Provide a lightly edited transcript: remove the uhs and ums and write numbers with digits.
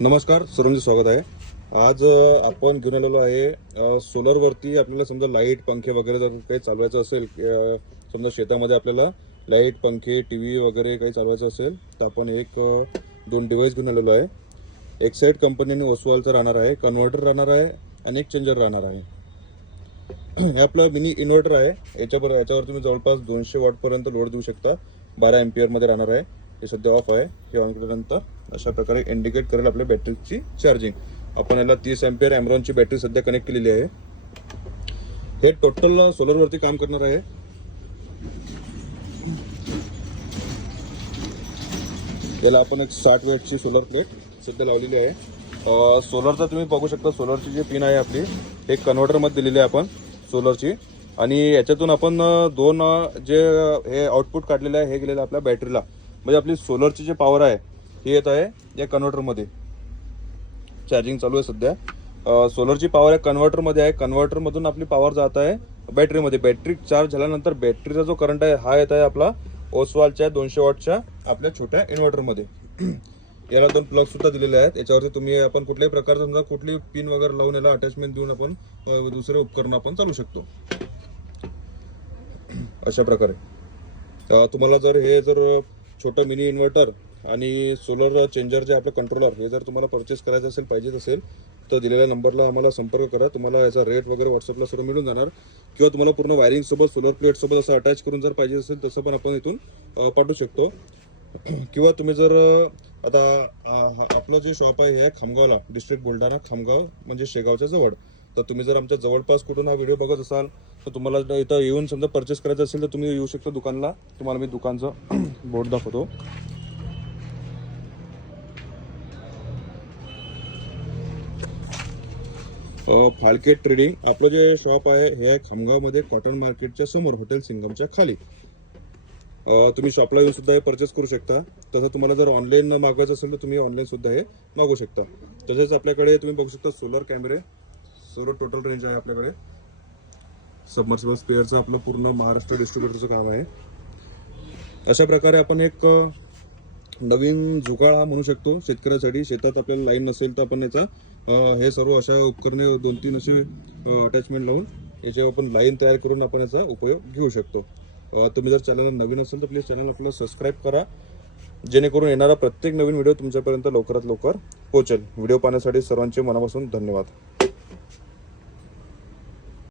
नमस्कार, सर्वांचे स्वागत आहे. आज आपण घेऊन आलेलो आहे सोलरवरती. आपल्याला समजा लाईट पंखे वगैरे जर काही चालवायचं असेल, समजा शेतामध्ये आपल्याला लाईट पंखे टी व्ही वगैरे काही चालवायचं असेल तर आपण दोन डिव्हाइस घेऊन आलेलो आहे. एक्साईड कंपनीने ओसवालचं राहणार आहे, कन्व्हर्टर राहणार आहे आणि एक चेंजर राहणार आहे. हे आपलं मिनी इन्व्हर्टर आहे. याच्यावर तुम्ही जवळपास 200 वॉटपर्यंत लोड देऊ शकता. 12 एम्पियरमध्ये राहणार आहे. हे सध्या ऑफ आहे. हे ऑन केल्यानंतर अशा प्रकारे इंडिकेट करेल आपल्या बॅटरीची चार्जिंग. आपण याला 30 एम्पियर ॲमरॉनची बॅटरी सध्या कनेक्ट केलेली आहे. हे टोटल सोलरवरती काम करणार आहे. याला आपण एक 60 वॉटची सोलर प्लेट सध्या लावलेली आहे. सोलरचा तुम्ही बघू शकता, सोलरची जी पिन आहे आपली हे कन्व्हर्टरमध्ये दिलेली आहे आपण सोलरची. आणि याच्यातून आपण दोन जे हे आउटपुट काढलेले आहे हे गेलेलं आपल्या बॅटरीला. म्हणजे आपली सोलरची जे पॉवर आहे हे येत आहे या कन्व्हर्टरमध्ये. चार्जिंग चालू आहे सध्या. सोलरची पॉवर आहे कन्व्हर्टरमध्ये आहे. कन्व्हर्टरमधून आपली पॉवर जात आहे बॅटरीमध्ये. बॅटरी चार्ज झाल्यानंतर बॅटरीचा जो करंट आहे हा येत आहे आपला ओसवालच्या 200 वॉटच्या आपल्या छोट्या इन्व्हर्टरमध्ये. याला 2 प्लग सुद्धा दिलेले आहेत. याच्यावरती तुम्ही आपण कुठल्याही प्रकारचं समजा कुठली पिन वगैरे लावून याला अटॅचमेंट देऊन आपण दुसरे उपकरण आपण चालू शकतो अशा प्रकारे. तुम्हाला जर छोटं मिनी इन्व्हर्टर आणि सोलर चेंजर जे आपलं कंट्रोलर हे जर तुम्हाला परचेस करायचं असेल, पाहिजे असेल तर दिलेल्या नंबरला आम्हाला संपर्क करा. तुम्हाला याचा रेट वगैरे व्हॉट्सअपला सर्व मिळून जाणार. किंवा तुम्हाला पूर्ण वायरिंगसोबत सोलर प्लेटसोबत असं अटॅच करून जर पाहिजे असेल तसं पण आपण इथून पाठवू शकतो. किंवा तुम्ही जर आता आपलं जे शॉप आहे हे खामगावला, डिस्ट्रिक्ट बुलढाणा, खामगाव म्हणजे शेगावच्या जवळ. तर तुम्ही जर आमच्या जवळपास कुठून हा व्हिडिओ बघत असाल तर तुम्हाला इथं येऊन समजा परचेस करायचं असेल तर तुम्ही येऊ शकता दुकानला. तुम्हाला मी दुकानचं बोर्ड दाखवतो. फाळके ट्रेडिंग आपलं जे शॉप आहे हे खामगावमध्ये कॉटन मार्केटच्या समोर, हॉटेल सिंगमच्या खाली. तुम्ही शॉपला येऊन सुद्धा हे परचेस करू शकता. तसं तुम्हाला जर ऑनलाईन मागवायचं असेल तर तुम्ही ऑनलाईन सुद्धा हे मागवू शकता. तसेच आपल्याकडे तुम्ही बघू शकता सोलर कॅमेरे, सर्व टोटल रेंज आहे आपल्याकडे. सबमर्सिबल स्पेअरचं आपलं पूर्ण महाराष्ट्र डिस्ट्रीब्युटरचं काम आहे. अशा प्रकारे आपण एक नवीन जुगाड हा म्हणू शकतो शेतकऱ्यासाठी. शेतात आपल्याला लाईन नसेल तर आपण याचा हे सर्व अशा उपकरणे 2-3 असे अटॅचमेंट लावून याच्यावर आपण लाईन तयार करून आपण याचा उपयोग घेऊ शकतो. तुम्ही जर चॅनल नवीन असेल तर प्लीज चॅनल आपल्याला सबस्क्राईब करा, जेणेकरून येणारा प्रत्येक नवीन व्हिडिओ तुमच्यापर्यंत लवकरात लवकर पोहोचेल. व्हिडिओ पाहण्यासाठी सर्वांचे मनापासून धन्यवाद.